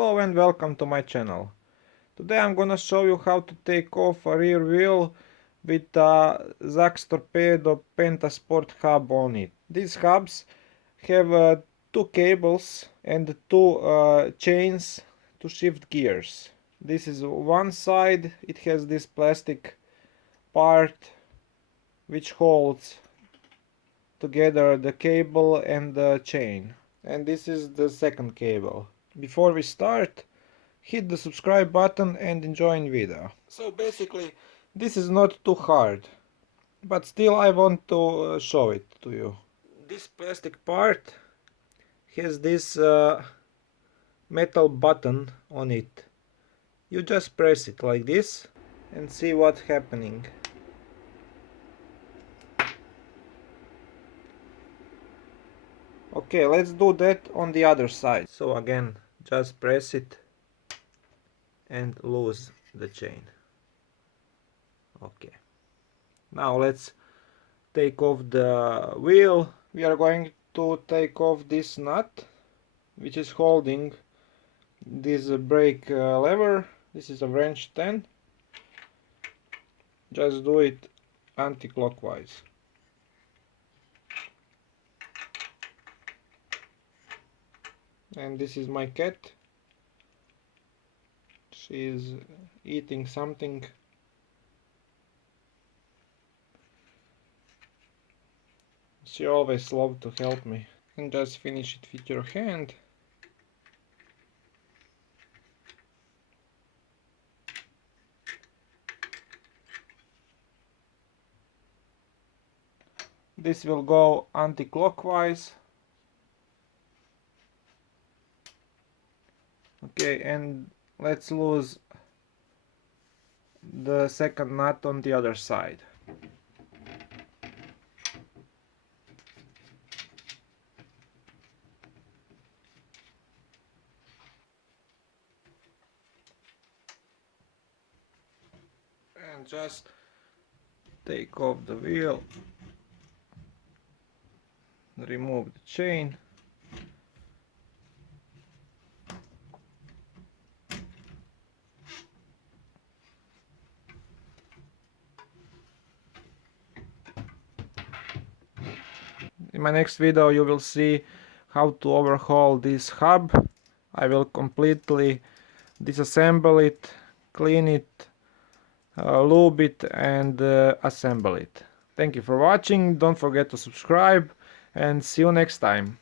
Hello and welcome to my channel. Today I'm gonna show you how to take off a rear wheel with a Sachs Torpedo Pentasport hub on it. These hubs have two cables and two chains to shift gears. This is one side. It has this plastic part which holds together the cable and the chain. And this is the second cable. Before we start, hit the subscribe button and enjoy the video. So basically this is not too hard, but still I want to show it to you. This plastic part has this metal button on it. You just press it like this and see what's happening. Okay, let's do that on the other side. So again, just press it and loose the chain. Okay. Now let's take off the wheel. We are going to take off this nut which is holding this brake lever. This is a wrench 10. Just do it anti-clockwise. And this is my cat. She is eating something. She always loved to help me. And just finish it with your hand. This will go anti-clockwise. Okay, and let's lose the second nut on the other side. And just take off the wheel, remove the chain. In my next video you will see how to overhaul this hub. I will completely disassemble it, clean it, lube it and assemble it. Thank you for watching. Don't forget to subscribe and see you next time.